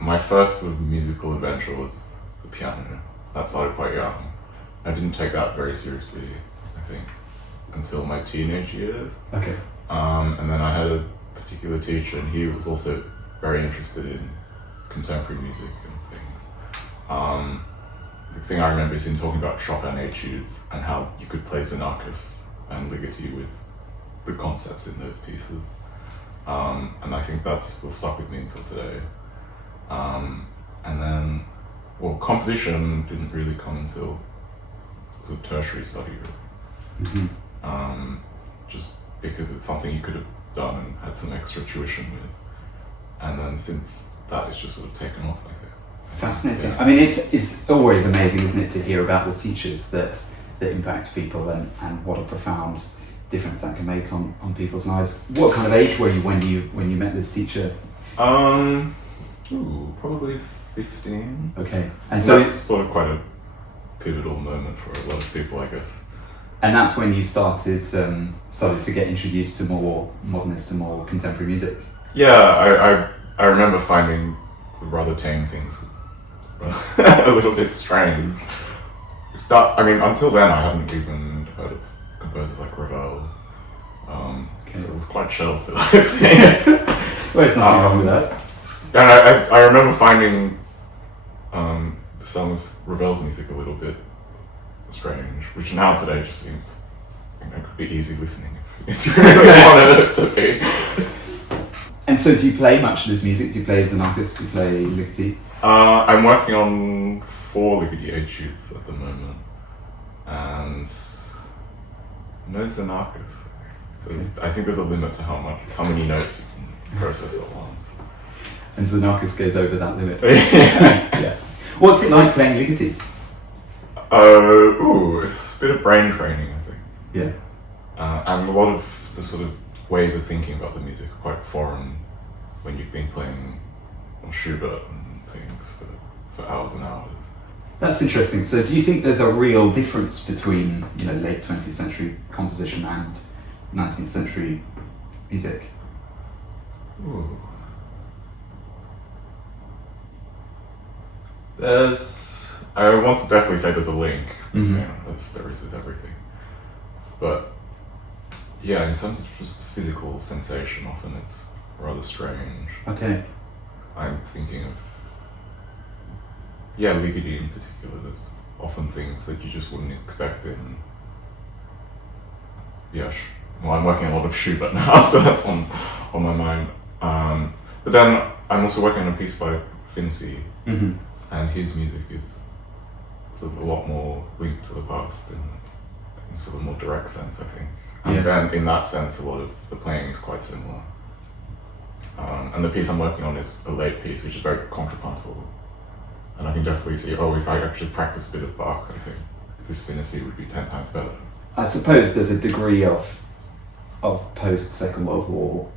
my first sort of musical adventure was the piano. That started quite young. I didn't take that very seriously, I think, until my teenage years. Okay. And then I had a particular teacher, and he was also very interested in contemporary music and things. The thing I remember is him talking about Chopin etudes and how you could play Xenakis and Ligeti with the concepts in those pieces. And I think that's still stuck with me until today. And then, well, composition didn't really come until it was a tertiary study, really. Just because it's something you could have done and had some extra tuition with. And then since that, it's just sort of taken off, I think. Fascinating. Yeah. I mean, it's always amazing, isn't it, to hear about the teachers that impact people and what a profound difference that can make on people's lives. What kind of age were you when you met this teacher? Probably 15. Okay. And so that's sort of quite a pivotal moment for a lot of people, I guess. And that's when you started to get introduced to more modernist and more contemporary music. Yeah, I remember finding the rather tame things a little bit strange. Until then I hadn't even heard of composers like Ravel. So it was quite chill too, I think. Well, it's nothing wrong with that. And I remember finding some of Ravel's music a little bit strange, which now today just seems could be easy listening if you really wanted it to be. And so, do you play much of this music? Do you play Xenakis? Do you play Ligeti? I'm working on 4 Ligeti etudes at the moment, and no Xenakis. I think there's a limit to how many notes you can process at once. And Xenakis goes over that limit. Yeah. What's it like playing Ligeti? A bit of brain training, I think. Yeah. And a lot of the sort of ways of thinking about the music are quite foreign when you've been playing Schubert and things for hours and hours. That's interesting. So do you think there's a real difference between late 20th century composition and 19th century music? I want to definitely say there's a link between, as there is with everything. But yeah, in terms of just physical sensation, often it's rather strange. Okay. I'm thinking of, Ligeti in particular. There's often things that you just wouldn't expect in. I'm working a lot of Schubert now, so that's on my mind. But then I'm also working on a piece by Finzi, and his music is sort of a lot more linked to the past in sort of a more direct sense, I think. And then in that sense, a lot of the playing is quite similar. And the piece I'm working on is a late piece, which is very contrapuntal. And I can definitely see, if I actually practice a bit of Bach, I think this Finzi would be 10 times better. I suppose there's a degree of post-Second World War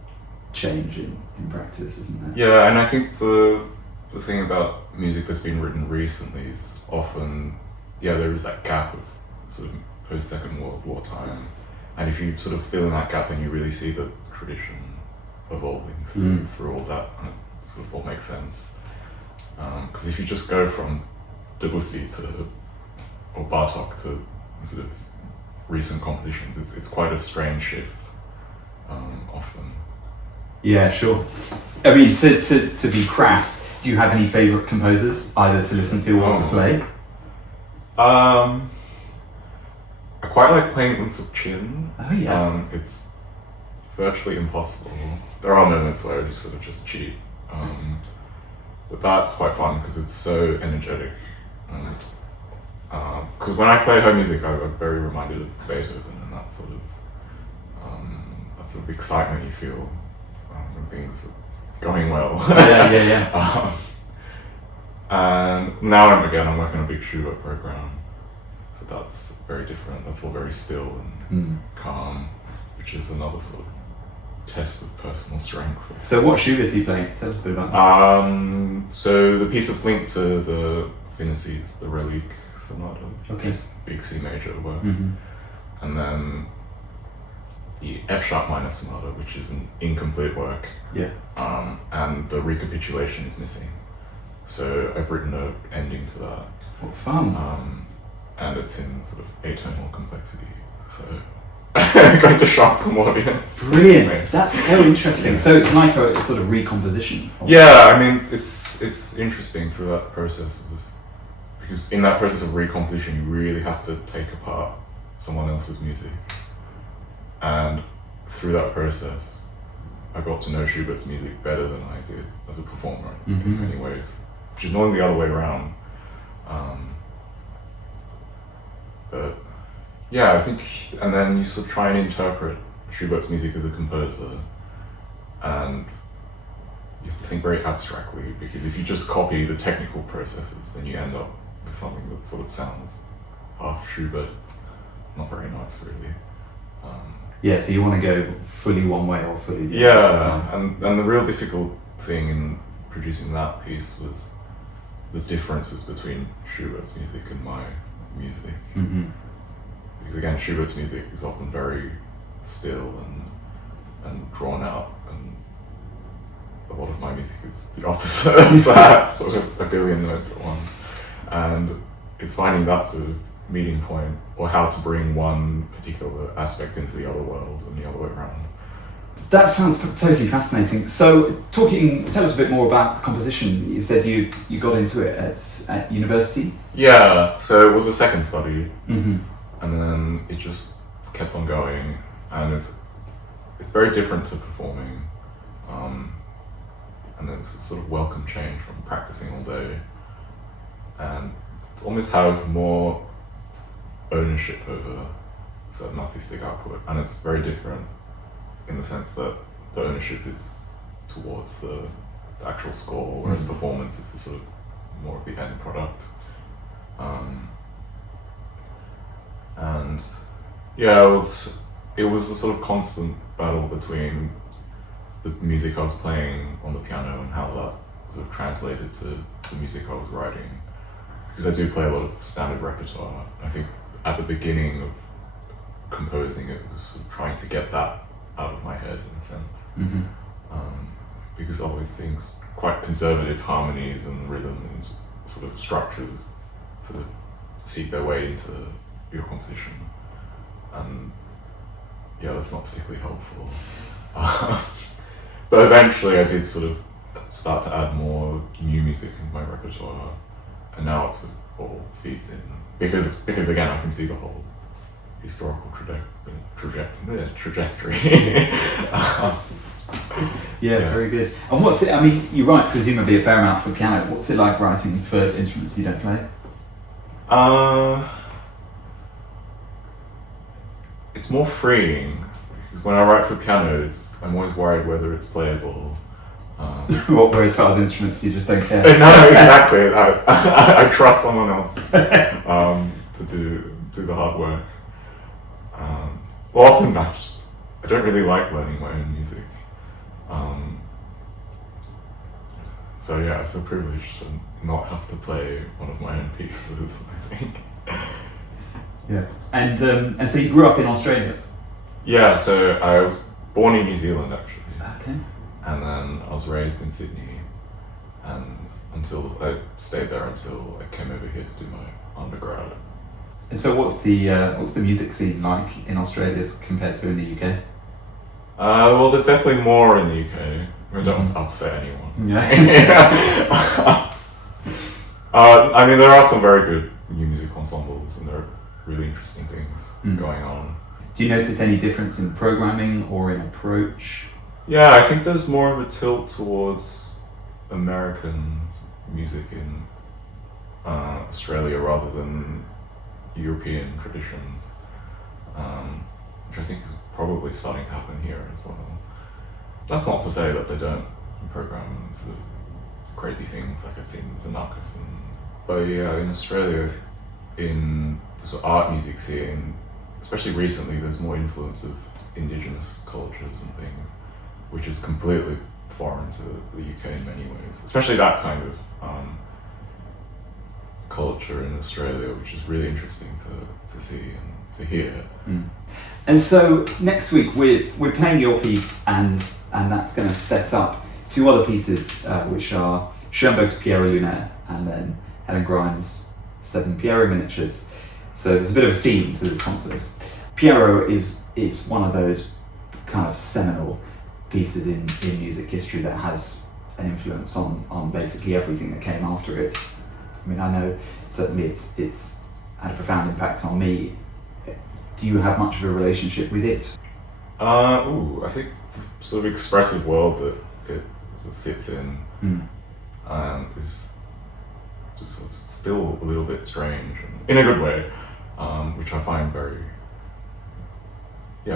change in practice, isn't there? Yeah, and I think the thing about music that's been written recently is often, there is that gap of sort of post-Second World War time. And if you sort of fill in that gap, then you really see the tradition evolving through all that, and it sort of all makes sense. Because if you just go from Debussy or Bartok to sort of recent compositions, it's quite a strange shift, often. Yeah, sure. I mean, to be crass, do you have any favourite composers, either to listen to or to play? I quite like playing Unsuk Chin. Oh yeah. It's virtually impossible. There are moments where you sort of just cheat. But that's quite fun because it's so energetic. Because when I play her music, I'm very reminded of Beethoven and that sort of excitement you feel when things are going well. Yeah. And now I'm working on a big Schubert program, so that's very different. That's all very still and calm, which is another sort of test of personal strength. So what Schubert are you playing? Tell us a bit about that. So the piece is linked to the Finzi, the Relique Sonata, which is the big C major work. And then the F sharp minor sonata, which is an incomplete work. Yeah. And the recapitulation is missing. So I've written an ending to that. What fun. And it's in sort of atonal complexity. So going to shock some audience. Brilliant. That's so interesting. So it's like a sort of recomposition. Yeah, I mean, it's interesting through that process because in that process of recomposition, you really have to take apart someone else's music. And through that process, I got to know Schubert's music better than I did as a performer in many ways, which is normally the other way around. But yeah, I think, and then you sort of try and interpret Schubert's music as a composer, and you have to think very abstractly, because if you just copy the technical processes, then you end up with something that sort of sounds half Schubert, not very nice really. Yeah, so you want to go fully one way or fully the Yeah, other. and the real difficult thing in producing that piece was the differences between Schubert's music and my music. Because again, Schubert's music is often very still and drawn out, and a lot of my music is the opposite of that, sort of a billion notes at once. And it's finding that sort of meeting point, or how to bring one particular aspect into the other world and the other way around. That sounds totally fascinating. So, tell us a bit more about composition. You said you got into it at university. Yeah, so it was a second study, and then it just kept on going, and it's very different to performing, and then it's a sort of welcome change from practicing all day, and to almost have more ownership over certain artistic output, and it's very different in the sense that the ownership is towards the actual score, whereas performance is a sort of more of the end product. And yeah, it was a sort of constant battle between the music I was playing on the piano and how that sort of translated to the music I was writing, because I do play a lot of standard repertoire. I think at the beginning of composing, it was sort of trying to get that out of my head in a sense, because all these things, quite conservative harmonies and rhythm and sort of structures, sort of seek their way into your composition, and yeah, that's not particularly helpful. But eventually, I did sort of start to add more new music in my repertoire, and now it sort of all feeds in, because again, I can see the whole historical trajectory. Yeah, very good. And what's it, I mean, you write presumably a fair amount for piano. What's it like writing for instruments you don't play? It's more freeing, because when I write for piano, I'm always worried whether it's playable. Whereas for other instruments, you just don't care. No, exactly. I trust someone else to do the hard work. Well, often I don't really like learning my own music. So yeah, it's a privilege to not have to play one of my own pieces, I think. Yeah. And so you grew up in Australia? Yeah, so I was born in New Zealand actually. Okay. And then I was raised in Sydney, and until I stayed there until I came over here to do my undergrad. And so what's the music scene like in Australia as compared to in the UK? Well, there's definitely more in the UK. I don't want to upset anyone. Yeah. I mean, there are some very good new music ensembles, and there are really interesting things going on. Do you notice any difference in programming or in approach? Yeah, I think there's more of a tilt towards American music in Australia rather than European traditions, which I think is probably starting to happen here as well. That's not to say that they don't program sort of crazy things like I've seen in Xenakis, but yeah, in Australia, in the sort of art music scene, especially recently, there's more influence of indigenous cultures and things, which is completely foreign to the UK in many ways, especially that kind of culture in Australia, which is really interesting to see and to hear. And so next week we're playing your piece, and that's going to set up two other pieces which are Schoenberg's Pierrot lunaire, and then Helen Grimes' 7 Pierrot miniatures. So there's a bit of a theme to this concert. Pierrot is one of those kind of seminal pieces in music history that has an influence on basically everything that came after it. I mean, I know certainly it's had a profound impact on me. Do you have much of a relationship with it? I think the sort of expressive world that it sort of sits in is just sort of still a little bit strange, in a good way, which I find very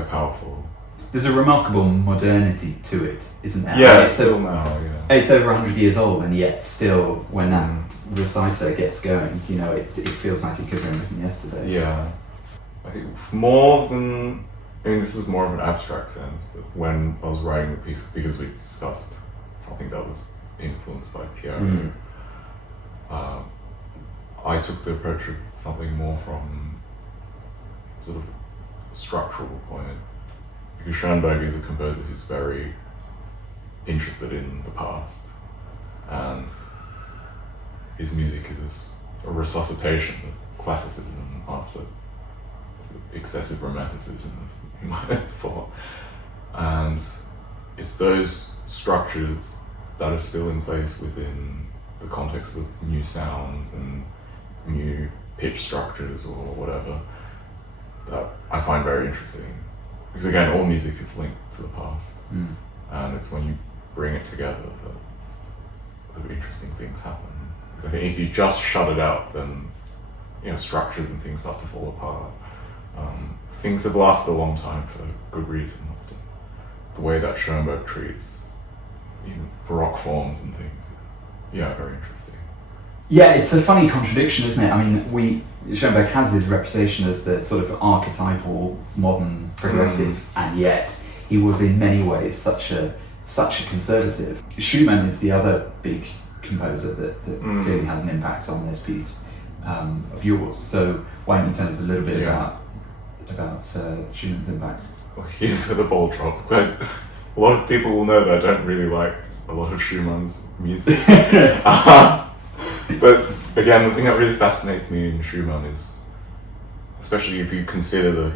powerful. There's a remarkable modernity to it, isn't there? Yeah, it's still now, It's over 100 years old, and yet still, when that reciter gets going, you know, it feels like it could have been written yesterday. Yeah. I think more than, I mean, this is more of an abstract sense, but when I was writing the piece, because we discussed something that was influenced by Pierrot, I took the approach of something more from sort of a structural point. Because Schoenberg is a composer who's very interested in the past, and his music is a resuscitation of classicism after sort of excessive romanticism, as you might have thought. And it's those structures that are still in place within the context of new sounds and new pitch structures or whatever that I find very interesting. Because again, all music is linked to the past, and it's when you bring it together that interesting things happen. Because I think if you just shut it out, then structures and things start to fall apart. Things have lasted a long time for good reason. Often, the way that Schoenberg treats Baroque forms and things is very interesting. Yeah, it's a funny contradiction, isn't it? I mean, Schoenberg has his reputation as the sort of archetypal modern progressive, and yet he was in many ways such a conservative. Schumann is the other big composer that clearly has an impact on this piece of yours. So why don't you tell us a little bit about Schumann's impact? Well, here's where the ball drops. A lot of people will know that I don't really like a lot of Schumann's music. But again, the thing that really fascinates me in Schumann is, especially if you consider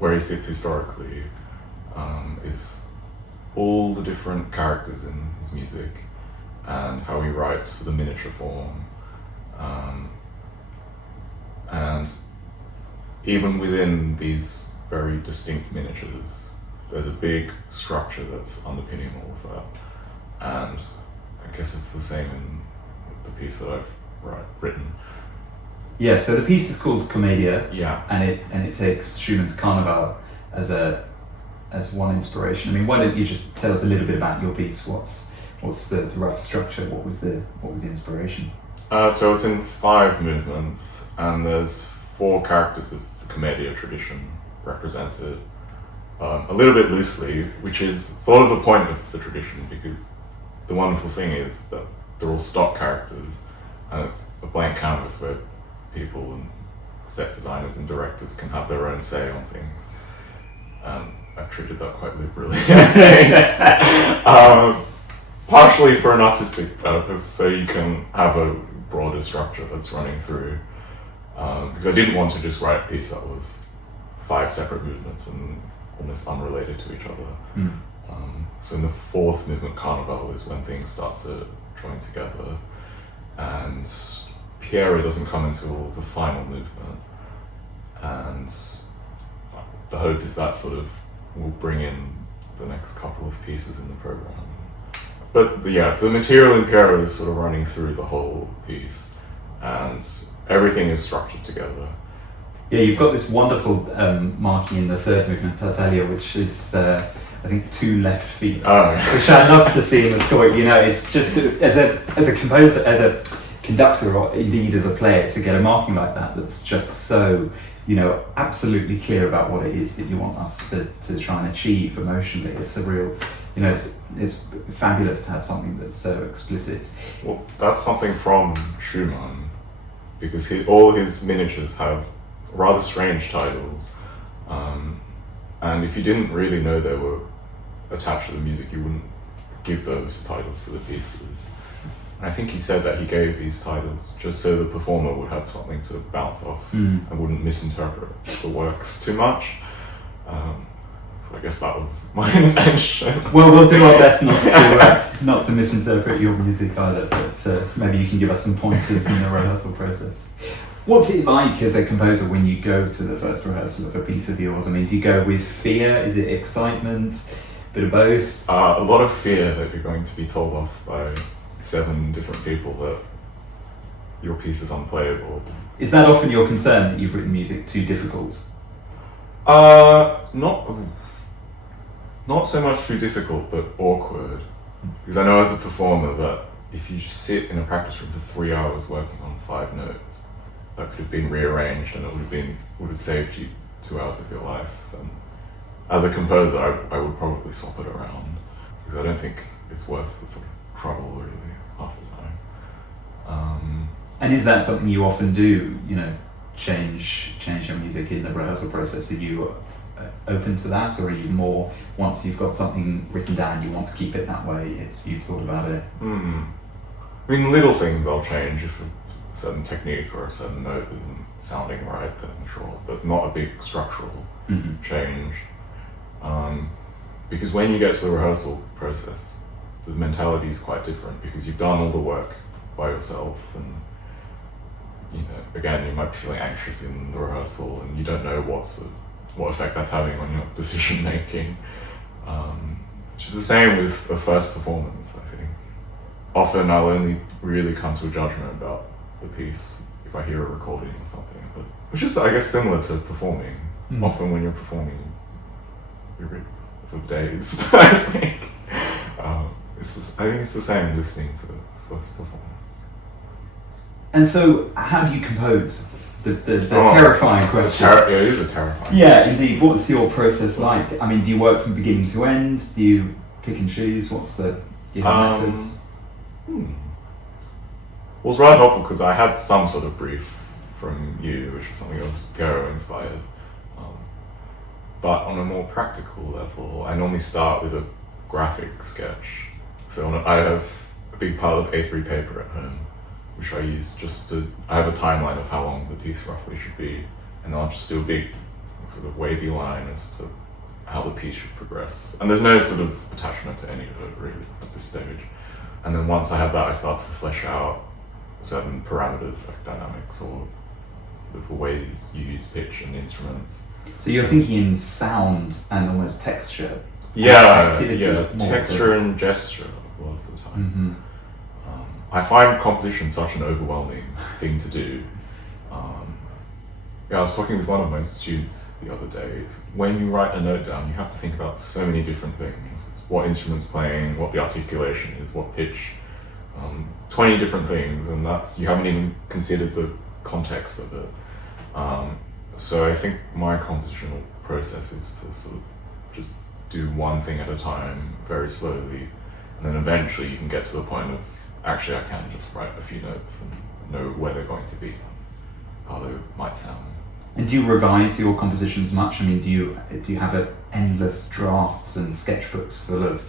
where he sits historically, is all the different characters in his music and how he writes for the miniature form. And even within these very distinct miniatures, there's a big structure that's underpinning all of that. And I guess it's the same in the piece that I've written. Yeah, so the piece is called Commedia, and it takes Schumann's Carnival as one inspiration. I mean, why don't you just tell us a little bit about your piece? What's the rough structure? What was the inspiration? So it's in 5 movements, and there's 4 characters of the Commedia tradition represented a little bit loosely, which is sort of the point of the tradition, because the wonderful thing is that they're all stock characters, and it's a blank canvas where people and set designers and directors can have their own say on things. I've treated that quite liberally, I think. Partially for an artistic purpose, so you can have a broader structure that's running through. Because I didn't want to just write a piece that was 5 separate movements and almost unrelated to each other. So in the 4th movement, Carnival, is when things start to join together, and Pierrot doesn't come until the final movement, and the hope is that sort of will bring in the next couple of pieces in the program. But the material in Pierrot is sort of running through the whole piece, and everything is structured together. Yeah, you've got this wonderful marking in the 3rd movement, Tartaglia, which is I think 2 left feet, which I love to see in the score. It's just as a composer, as a conductor, or indeed as a player, to get a marking like that's just so absolutely clear about what it is that you want us to try and achieve emotionally. It's a real, it's fabulous to have something that's so explicit. Well, that's something from Schumann, because all his miniatures have rather strange titles. And if you didn't really know they were attached to the music, you wouldn't give those titles to the pieces. I think he said that he gave these titles just so the performer would have something to bounce off and wouldn't misinterpret the works too much. So I guess that was my intention. Well, we'll do our best not to misinterpret your music either, but maybe you can give us some pointers in the rehearsal process. What's it like as a composer when you go to the first rehearsal of a piece of yours? I mean, do you go with fear? Is it excitement? Bit of both? A lot of fear that you're going to be told off by 7 different people that your piece is unplayable. Is that often your concern, that you've written music too difficult? Not so much too difficult, but awkward. Because I know as a performer that if you just sit in a practice room for 3 hours working on 5 notes, that could have been rearranged and it would have saved you 2 hours of your life. Then, as a composer, I would probably swap it around because I don't think it's worth the sort of trouble really half the time. And is that something you often do? You know, change your music in the rehearsal process? Are you open to that, or are you more, once you've got something written down, you want to keep it that way? It's you've thought about it. I mean, little things I'll change if a certain technique or a certain note isn't sounding right, then sure, but not a big structural change. Because when you get to the rehearsal process, the mentality is quite different because you've done all the work by yourself, and you know, again, you might be feeling anxious in the rehearsal, and you don't know what effect that's having on your decision making. Which is the same with a first performance, I think. Often I'll only really come to a judgment about the piece if I hear a recording or something, but which is, I guess, similar to performing. Often when you're performing, you're really sort of dazed, I think. I think it's the same listening to the first performance. And so, how do you compose? The terrifying question. It is a terrifying Yeah, indeed. What's your process like? I mean, do you work from beginning to end? Do you pick and choose? Do you have methods? Well, it was rather helpful because I had some sort of brief from you, which was something that was Pierrot inspired. But on a more practical level, I normally start with a graphic sketch. So I have a big pile of A3 paper at home, which I use I have a timeline of how long the piece roughly should be, and I'll just do a big sort of wavy line as to how the piece should progress. And there's no sort of attachment to any of it really at this stage. And then once I have that, I start to flesh out certain parameters like dynamics or sort of the ways you use pitch and instruments. So you're thinking in sound and almost texture? Texture and gesture a lot of the time. I find composition such an overwhelming thing to do. I was talking with one of my students the other day. When you write a note down, you have to think about so many different things. What instrument's playing, what the articulation is, what pitch, 20 different things, and you haven't even considered the context of it. So I think my compositional process is to sort of just do one thing at a time, very slowly, and then eventually you can get to the point of, actually I can just write a few notes and know where they're going to be, how they might sound. And do you revise your compositions much? I mean, do you have endless drafts and sketchbooks full of,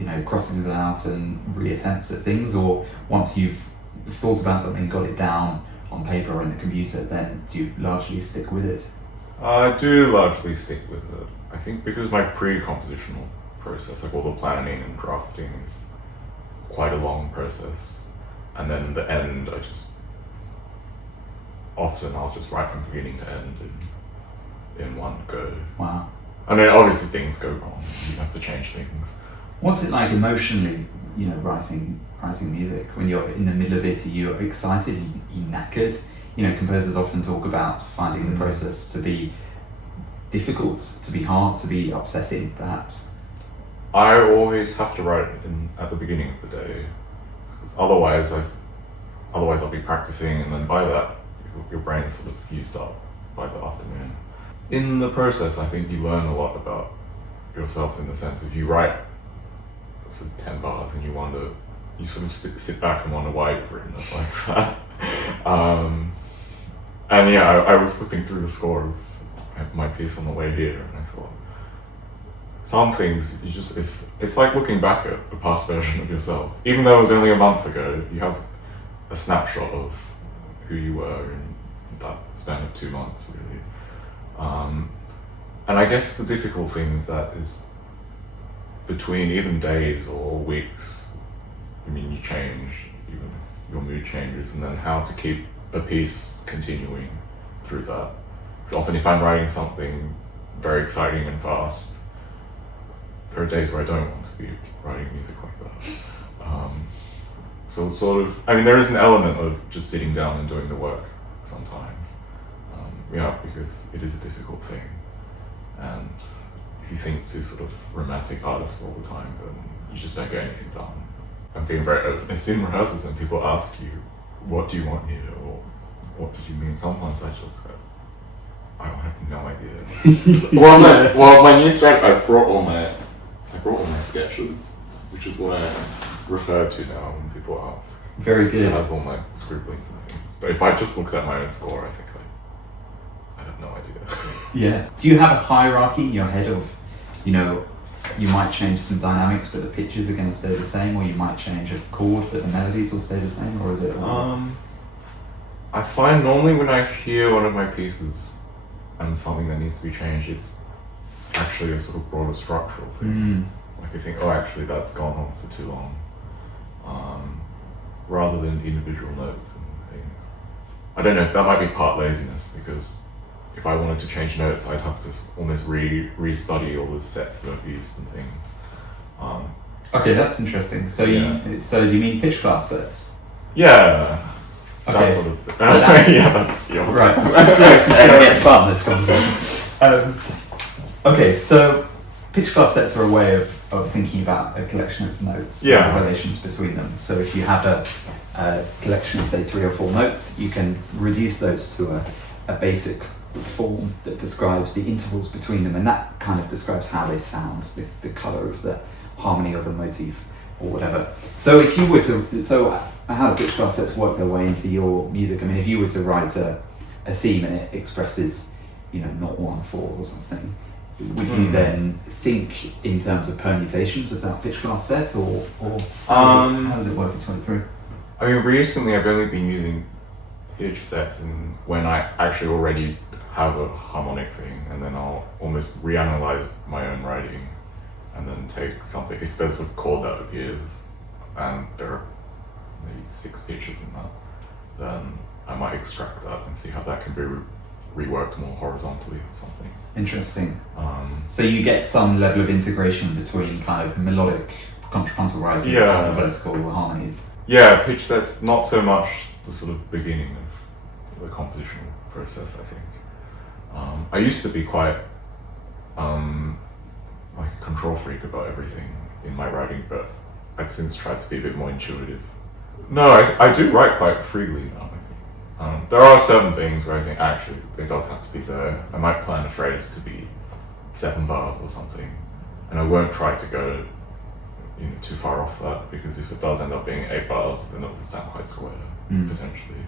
you know, crossings out and reattempts at things, or once you've thought about something, got it down on paper or in the computer, then do you largely stick with it? I do largely stick with it. I think because my pre-compositional process, like all the planning and drafting, is quite a long process, and then the end, I'll just write from beginning to end in one go. Wow. I mean, obviously things go wrong. You have to change things. What's it like emotionally, you know, writing music? When you're in the middle of it, are you excited? Are you knackered? You know, composers often talk about finding the process to be difficult, to be hard, to be upsetting, perhaps. I always have to write at the beginning of the day, because otherwise I'll be practicing, and then by that your brain's sort of used up by the afternoon. In the process, I think you learn a lot about yourself, in the sense of you write sort of 10 bars and you sort of sit back and wonder why you've written it like that. And yeah, I was flipping through the score of my piece on the way here, and I thought, some things you just it's like looking back at a past version of yourself. Even though it was only a month ago, you have a snapshot of who you were in that span of 2 months, really. And I guess the difficult thing with that is between even days or weeks, I mean, you change, even if your mood changes, and then how to keep a piece continuing through that. Because often if I'm writing something very exciting and fast, there are days where I don't want to be writing music like that. So sort of, I mean, there is an element of just sitting down and doing the work sometimes. Because it is a difficult thing. And if you think to sort of romantic artists all the time, then you just don't get anything done. I'm being very open. It's in rehearsals when people ask you, what do you want here? Or what did you mean? Sometimes I just go, I have no idea. My new strategy, I brought all my sketches, which is what I refer to now when people ask. Very good. It has all my scribblings and things. But if I just looked at my own score, I think I have no idea. Yeah. Do you have a hierarchy in your head of, you might change some dynamics, but the pitches are going to stay the same, or you might change a chord, but the melodies will stay the same, or is it all? I find normally when I hear one of my pieces and something that needs to be changed, it's actually a sort of broader structural thing. Like I think, actually that's gone on for too long. Rather than individual notes and things. I don't know, that might be part laziness, because if I wanted to change notes, I'd have to almost re-study all the sets that I've used and things. Okay, that's interesting. So do you mean pitch class sets? Yeah. Okay. That sort of thing. So that, yeah, that's the opposite. Right. This is going to get fun, this conversation. Okay, so pitch class sets are a way of thinking about a collection of notes and the relations between them. So if you have a collection of, say, 3 or 4 notes, you can reduce those to a basic form that describes the intervals between them, and that kind of describes how they sound, the colour of the harmony or the motif or whatever. So if you were to, how do pitch class sets work their way into your music? I mean, if you were to write a theme and it expresses, not 1/4 or something, would you then think in terms of permutations of that pitch class set, or how does it work its way through? I mean, recently I've only been using pitch sets and when I actually already have a harmonic thing, and then I'll almost reanalyze my own writing and then take something, if there's a chord that appears and there are maybe 6 pitches in that, then I might extract that and see how that can be reworked more horizontally or something. Interesting. So you get some level of integration between kind of melodic contrapuntal rising and vertical harmonies. Yeah, pitch sets, not so much the sort of beginning of the compositional process, I think. I used to be quite like a control freak about everything in my writing, but I've since tried to be a bit more intuitive. No, I do write quite freely now, I think. There are certain things where I think actually it does have to be there. I might plan a phrase to be 7 bars or something, and I won't try to go too far off that, because if it does end up being 8 bars, then it will sound quite square, potentially.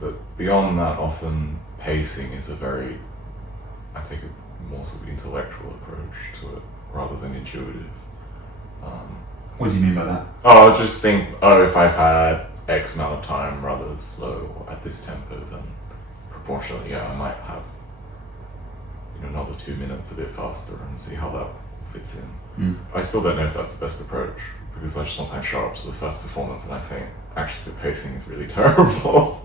But beyond that, often pacing is I take a more sort of intellectual approach to it rather than intuitive. What do you mean by that? I just think, if I've had X amount of time rather slow or at this tempo, then proportionally, I might have another 2 minutes a bit faster and see how that fits in. I still don't know if that's the best approach, because I just sometimes show up to the first performance and I think, actually the pacing is really terrible.